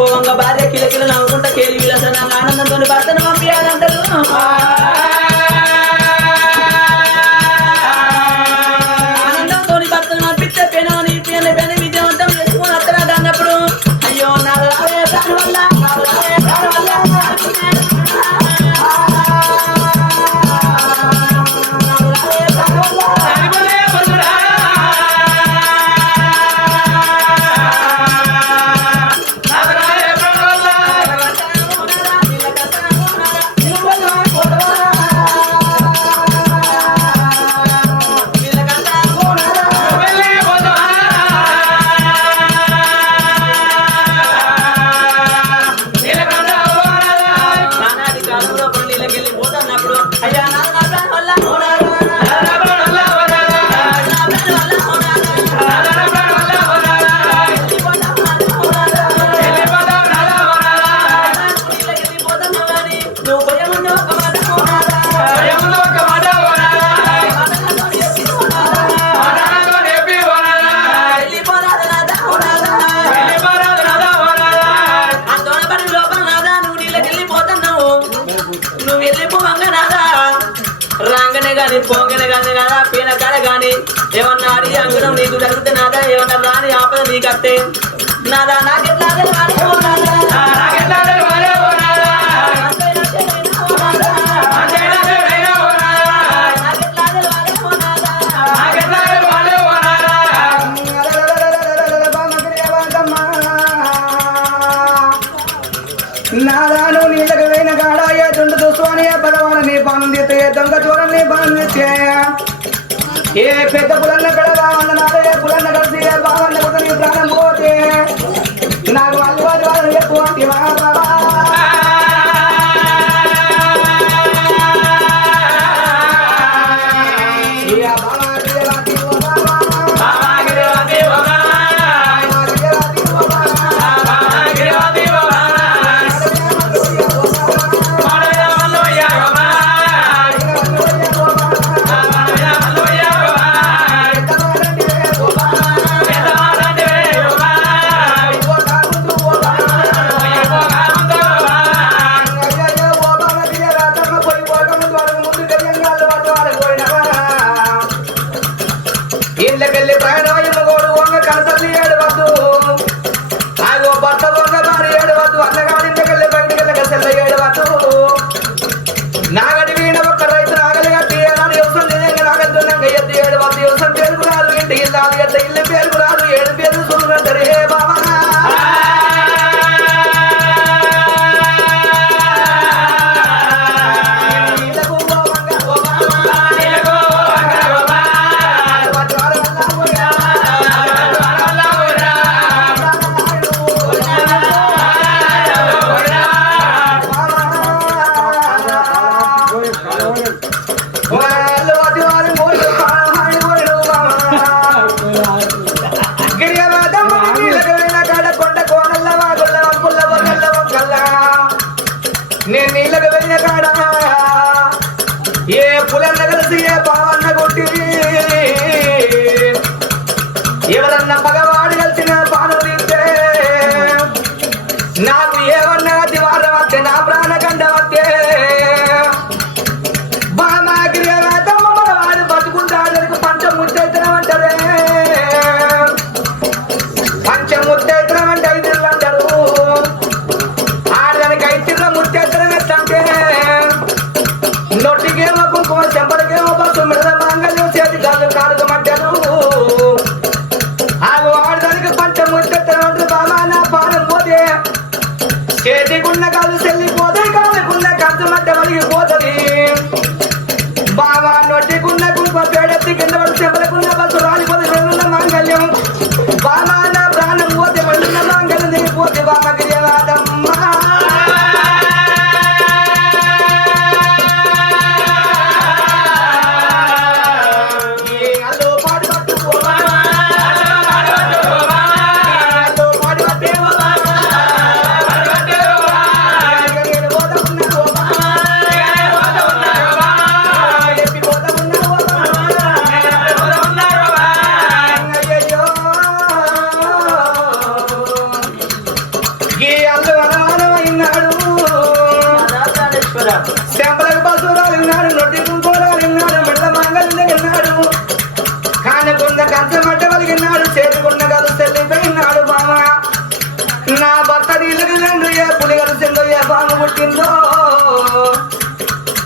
కోపంగా భార్య కిలకిల నవ్వుకుంటా కేలి విలసన ఆనందంతో భర్తను పంపించాలంటారు ఎదురుతే నాదా ఏమన్నా రాని ఆపద నీకత్తే. నాదా నాకెట్లా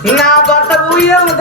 Na porta do Ian.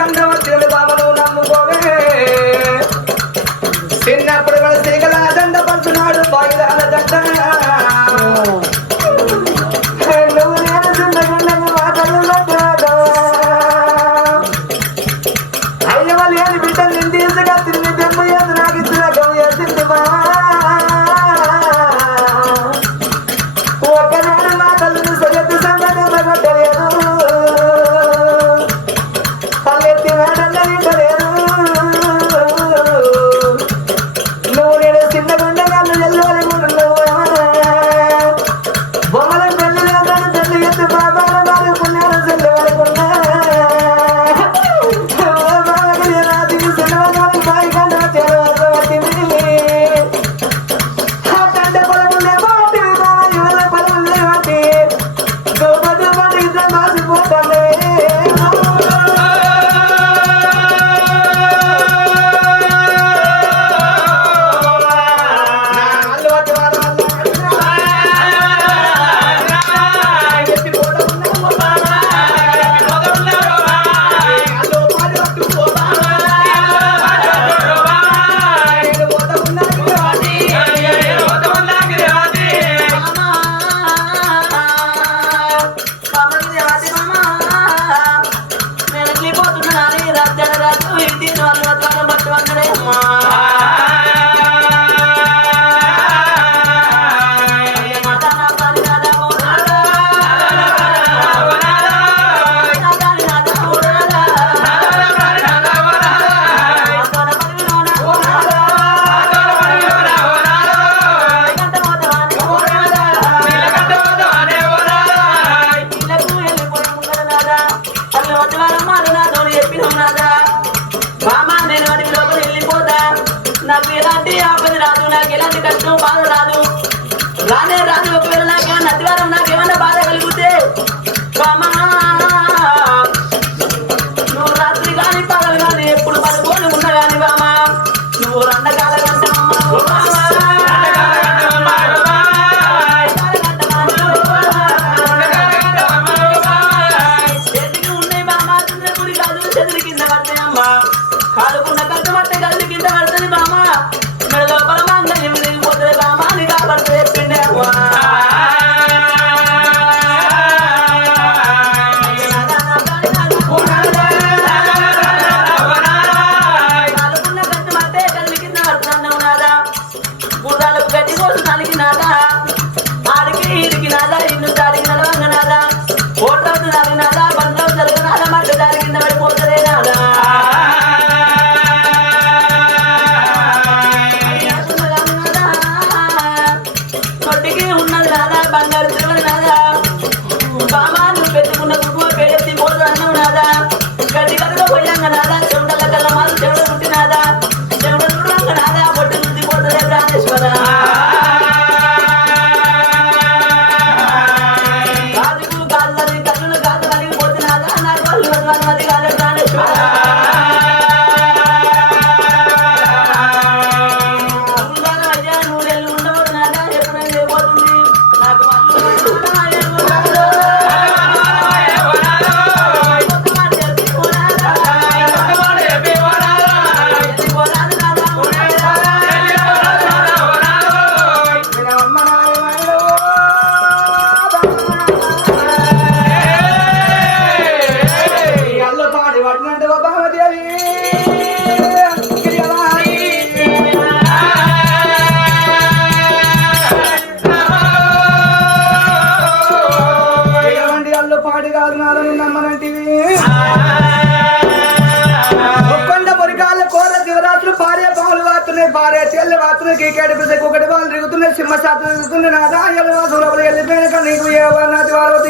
తిరుగుతున్న కీకేడు పిస ఒకటి వాళ్ళు తిరుగుతున్న సింహ శాతం తిరుగుతున్న నాదా ఎల్లవాసులు వెళ్ళిపోయిన నీకు ఏ నాది వాళ్ళతో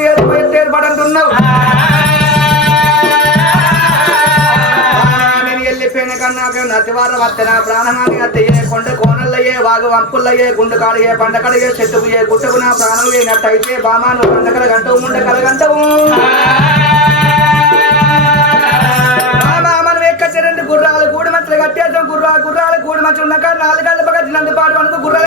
ఏర్పడంటున్నావు. నేను వెళ్ళిపోయిన కన్నా నతివార వత్తన ప్రాణహాని అత్తయ్యే కొండ కోనల్లయ్యే వాగు వంపుల్లయ్యే గుండు కాడయ్యే పండ కడిగే చెట్టుకు గుట్టకు నా ప్రాణం లేనట్టయితే బామా నువ్వు పండ కలగంటవు ముండ కలగంటవు ఎక్కడ రెండు గుర్రాలు మంచులు కట్టేసాం గుర్రాలు గుర్రాలు కూడి మంచులు ఉన్నాక నాలుగు గంటల పక్క పాటు అనుకో గుర్రాలు